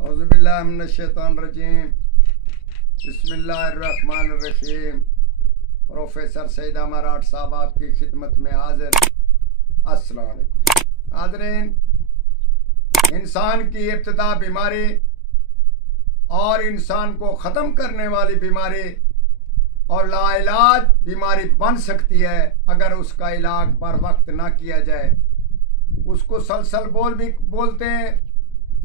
औज़ुबिल्लाहिमिनश्शैतानिर्रजीम बिस्मिल्लाहिर्रहमानिर्रहीम। प्रोफेसर सईद अमराट साहब आपकी खिदमत में हाजिर। अस्सलाम वालेकुम हाज़रीन। इंसान की इब्तिदा बीमारी और इंसान को ख़त्म करने वाली बीमारी और लाइलाज बीमारी बन सकती है अगर उसका इलाज बर वक्त ना किया जाए। उसको सलसल बोल भी बोलते हैं,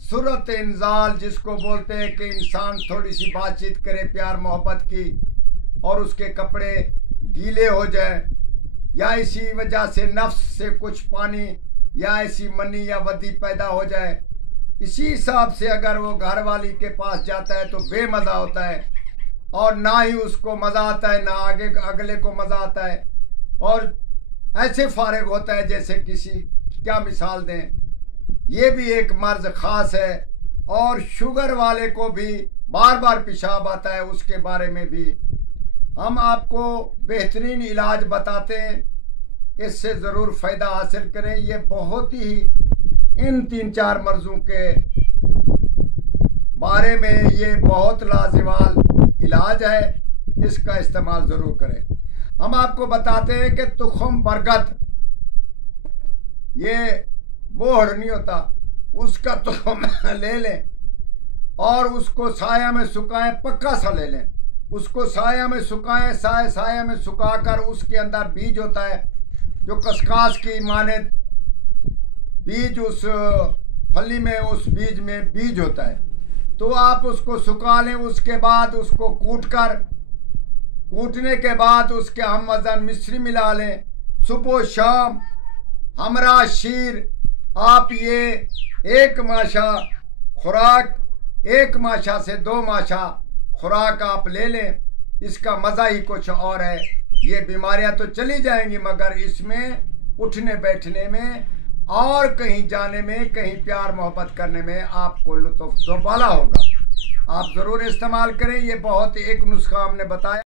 सूरत इंजाल जिसको बोलते हैं कि इंसान थोड़ी सी बातचीत करे प्यार मोहब्बत की और उसके कपड़े गीले हो जाए, या इसी वजह से नफ्स से कुछ पानी या ऐसी मनी या वदी पैदा हो जाए। इसी हिसाब से अगर वो घर वाली के पास जाता है तो बेमज़ा होता है और ना ही उसको मज़ा आता है, ना आगे अगले को मज़ा आता है, और ऐसे फारिग होता है जैसे किसी क्या मिसाल दें। ये भी एक मर्ज ख़ास है और शुगर वाले को भी बार बार पेशाब आता है, उसके बारे में भी हम आपको बेहतरीन इलाज बताते हैं। इससे ज़रूर फ़ायदा हासिल करें। ये बहुत ही इन 3-4 मर्ज़ों के बारे में ये बहुत लाजवाब इलाज है, इसका इस्तेमाल ज़रूर करें। हम आपको बताते हैं कि तुखम बरगद, ये बोहड़ नहीं होता, उसका तुखम ले लें और उसको साया में सुखाएं, पक्का सा ले लें। उसको साया में सुखाएं, साया में सुखाकर उसके अंदर बीज होता है जो कसकास की माने बीज, उस फली में उस बीज में बीज होता है। तो आप उसको सुखा लें। उसके बाद उसको कूटने के बाद उसके हम वज़न मिश्री मिला लें। सुबह शाम हमरा शीर आप ये एक माशा खुराक, 1 माशा से 2 माशा खुराक आप ले लें। इसका मज़ा ही कुछ और है। ये बीमारियां तो चली जाएंगी मगर इसमें उठने बैठने में और कहीं जाने में, कहीं प्यार मोहब्बत करने में आपको लुत्फ़ दोबाला होगा। आप ज़रूर इस्तेमाल करें। ये बहुत एक नुस्खा हमने बताया।